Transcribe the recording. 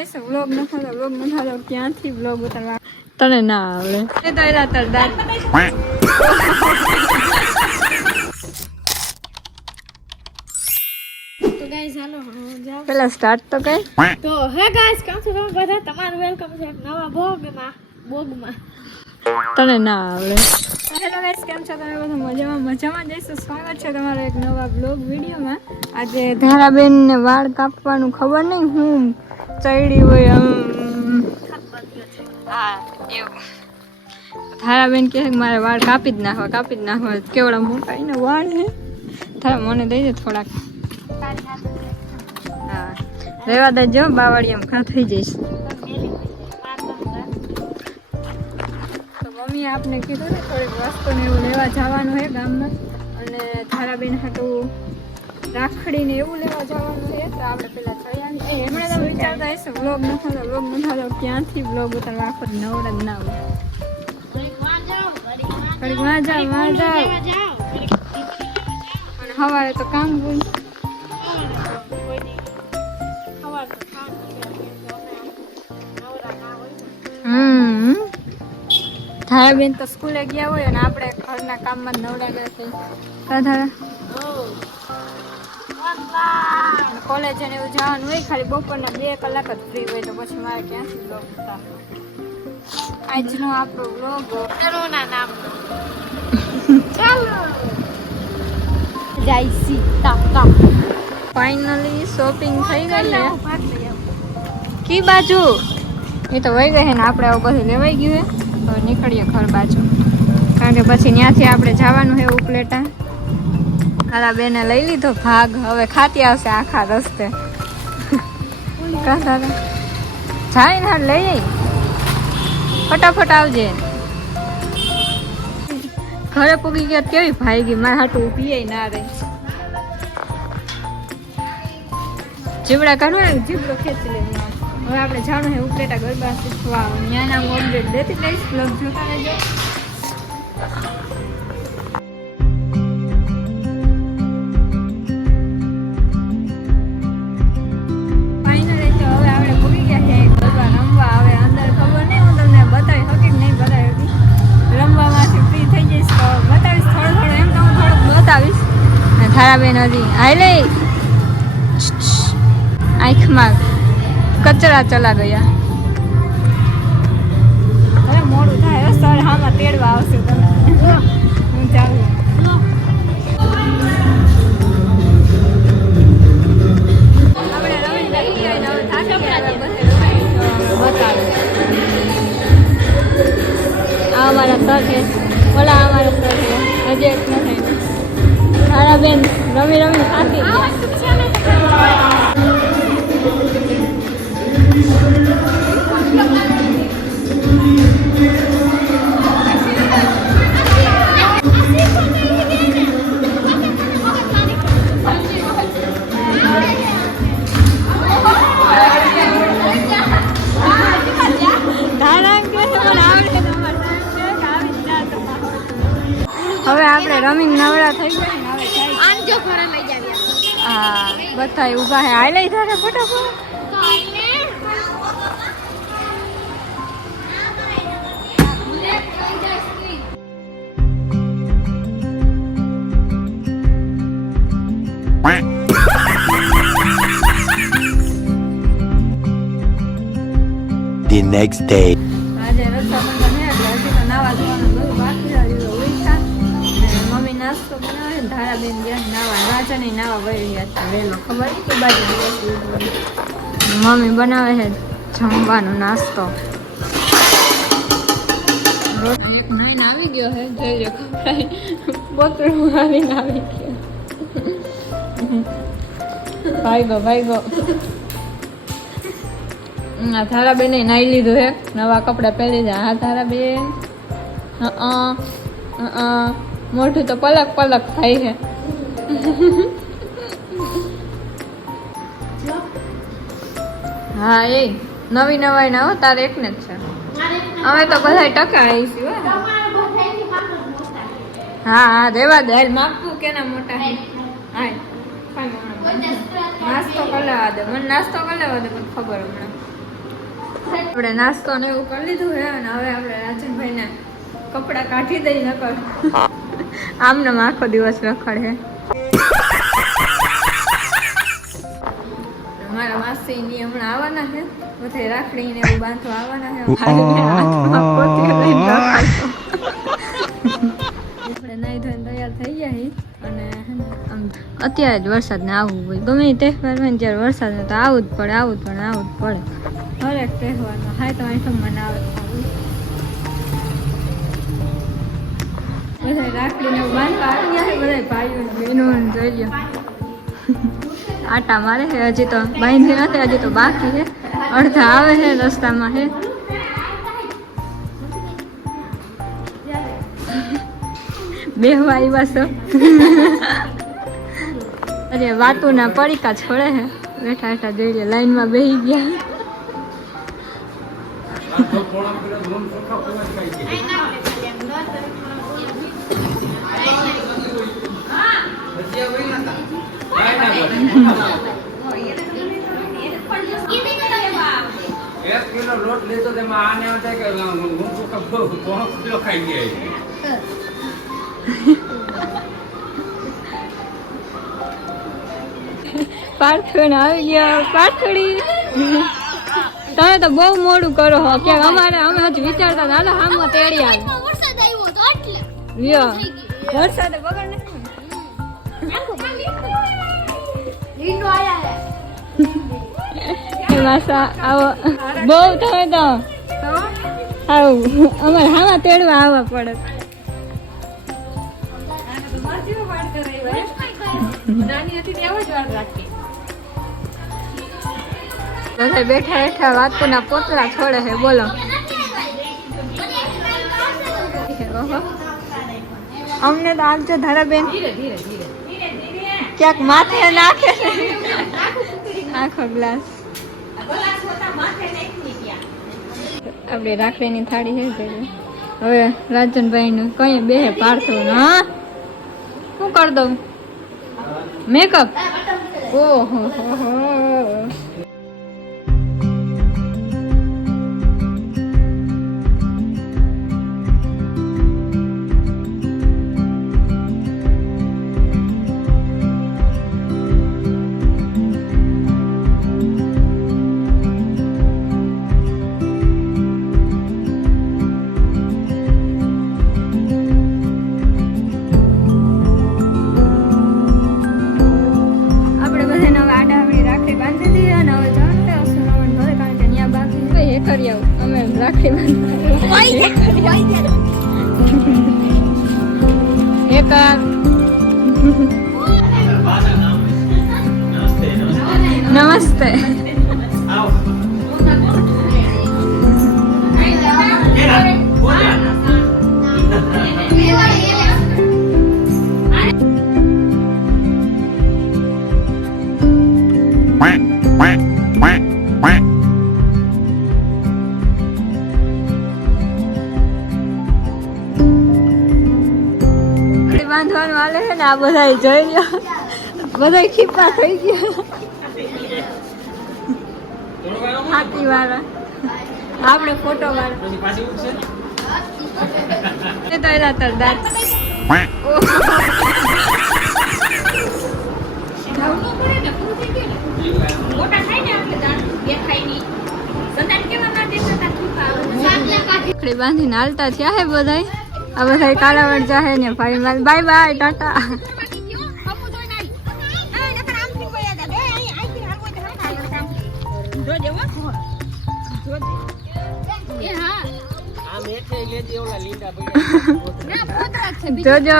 હશે વ્લોગ ન થતો ક્યાંથી વ્લોગ ઉતારવા તને ના આવડે એ તો એલા તાર દાદ તો ગાઈસ હાલો જાઓ પેલા સ્ટાર્ટ તો કઈ તો હે ગાઈસ કેમ છો તમે બધા તમારું વેલકમ છે એક નવા બોગમાં તને ના આવડે હેલો ગાઈસ કેમ છો તમે બધા મજામાં જઈશું સ્વાગત છે તમારો એક નવા બ્લોગ વિડીયોમાં આજે ધારાબેન ને વાળ કાપવાનું ખબર નહીં હું ચડી હોય હા એવું ધારાબેન કહે કે મારે વાળ કાપી જ નાખવા કેવડા મોટા એના વાળ હે તારા મને દઈ દે થોડાક હા રેવા દેજો બાવળી એમ ખા થઈ જઈશ મમ્મી આપને કીધું ને થોડીક વસ્તુ ને એવું લેવા જવાનું છે ગામમાં અને ધારાબેન હાટું રાખડીને એવું લેવા જવાનું છે તો આપણે પેલા જઈ આવીએ હમણાં તમે વિચારતા હશે વ્લોગ ન થતો ક્યાંથી વ્લોગ ઉતારવા આખો નવડા જ ના હોય ઘડીક માં જાવ અને સવારે તો કામ હોય ધારાબેન તો સ્કૂલે ગયા હોય અને આપણે ઘરના કામમાં નવડા ગયા થઈ ધારા કોલેજ અને એવું જવાનું હોય ખાલી બપોરના 2 કલાક જ ફ્રી હોય તો પછી મારે ક્યાંથી બ્લોગ ઉતારવો આજનો આપણો બ્લોગ કરોના નામ ચાલો જાઈસી તા ફાઇનલી શોપિંગ થઈ ગઈ છે કી બાજુ એ તો વહી ગઈ છે ને આપણે આવું બધું લેવાઈ ગયું છે હવે નીકળીએ ઘર બાજુ કારણ કે પછી ત્યાંથી આપણે જવાનું છે ઉપલેટા તારા બેને લઈ લીધો ભાગ હવે ખાતી આવશે આખા રસ્તે જાય ને લઈ જઈ ફટાફટ આવજે ઘરે પૂગી ગયા કેવી ભાઈ ગઈ મારે હાટું પીએ ના રહે જીવડા કાઢો ને જીવડો ખેંચી લે હવે આપણે જાણું છે ઉપલેટા ગરબા શીખવા ત્યાંના હું અપડેટ દેતી રહીશ બ્લોગ જોતા રહેજો ફાઇનલી તો હવે આપણે ભૂલી ગયા છે ગરબા રમવા હવે અંદર ખબર નહીં હું તમને બતાવી શકી કે નહીં બતાવી શકી રમવામાંથી ફ્રી થઈ જઈશ તો બતાવીશ થોડું એમ તો હું થોડુંક બતાવીશ અને ધારાબેન હજી હાલે આંખમાં કચરા ચલા ગયા હવે મોડું થાય સર હામાં તેડવા આવશે તમે હું ચાલું આપણે રવિન લઈ ગયા હવે થાકી ગયા બતાવે આ અમારા સર છે ઓલા અમારા સર છે હજી એક નથી ધારાબેન રમી થાકી ગયા હવે આપણે રમીને નવરા થઈ ગયા ને હવે આંજો ઘરે લઈ જાવ્યા હા બધા ઊભા હે આઈ લઈ ધારે ફટાફટ The next day. આજે રક્ષાબંધન હે એટલે હજી તો નાવા ધોવાનું બધું બાકી રહ્યું ઉઠા અને મમ્મી નાસ્તો બનાવે ધારાબેન ગયા નાવા રાજાને નાવા વહી ગયા હતા વહેલો ખબર નહીં કે બાજુ દિવસ મમ્મી બનાવે છે જમવાનો નાસ્તો એક નાઈને આવી ગયો છે જઈ ખવડાય બોતળું આવીને આવી ગયો ભાઈગો ધારાબેન નાઈ લીધું હે નવા કપડા પહેરી જાય હા ધારાબેન મોઢું તો પલક થાય છે હા એ નવી નવાઈ ના હો તારે એકને જ છે અમે તો બધા ટકા આવીશું હા રેવા દે માપવું કેના મોટા હે હા નાસ્તો કરી લેવા દે મને નાસ્તો કરી લેવા દે મને ખબર હમણાં આપણે નાસ્તો ને એવું કરી લીધું છે અને હવે આપણે રાજનભાઈને કપડાં કાઢી દઈ નકર આમને આખો દિવસ રખડે. મારા માસી ની હમણાં આવવાના છે, બધે રાખડી ને એવું બાંધવા આવવાના છે. આપણે નાઈ ધોઈને તૈયાર થઈ ગયા અને આમ અત્યારે જ વરસાદને આવવું હોય, ગમે એ તહેવાર હોય ને ત્યારે વરસાદ તો આવવું જ પડે, આવવું જ પડે, આવવું જ પડે. હરેક તહેવારનો હાય તો અહીં મને આવે બધા રાખડીને એવું બાંધવા આવી ગયા છે. બધા ભાઈઓ બહેનો જોઈ લો આટા મારે છે. હજી તો બાંધી નથી, હજી તો બાકી છે. અડધા આવે છે, રસ્તામાં છે. બેહવા આવ્યા છો. અરે વાતુના પડીકા છોડે છે. બેઠા બેઠા જોઈ લે, લાઈનમાં બેસી ગયા. એક કિલો લોટ લીધો તેમાં આને હતા કે પોણો કિલો ખાઈ ગયા. પાર્થણ આવી ગયા. પાર્થળી તમે તો બહુ મોડું કરો હો. ક્યાંક અમારે અમે હજુ વિચારતા હતા હાલો હામમાં તેડી આવે. વરસાદ આવ્યો તો એટલે લ્યો વરસાદે બગાડ નથી. લીંડો આયા માસા આવો બહુ તમે તો આવું અમારે હામાં તેડવા આવવા પડે. બધા બેઠા બેઠા વાતના પોતળા છોડે છે. બોલો ઓહો. અમને તો આપજો ધારાબેન, ક્યાંક માથે નાખે છે આખો ગ્લાસ. આપણે રાખડીની થાળી છે. હવે રાજનભાઈ નું કઈ બે પાર્થો. હા શું કરી દઉં મેકઅપ? ઓહો રાખડી એક નમસ્તે. બાંધવાનું હાલે છે ને આ બધા જોઈ લ્યો, બધા ખીપા થઈ ગયા. હાથી વાળા આપણે ફોટો વાળા તો એલા તાર દાંત બાંધીને હાલતા થયા હે બધા. આ બધા કાલાવડ જાહે ને ભાઈ બાય બાય ટાટા. જોજો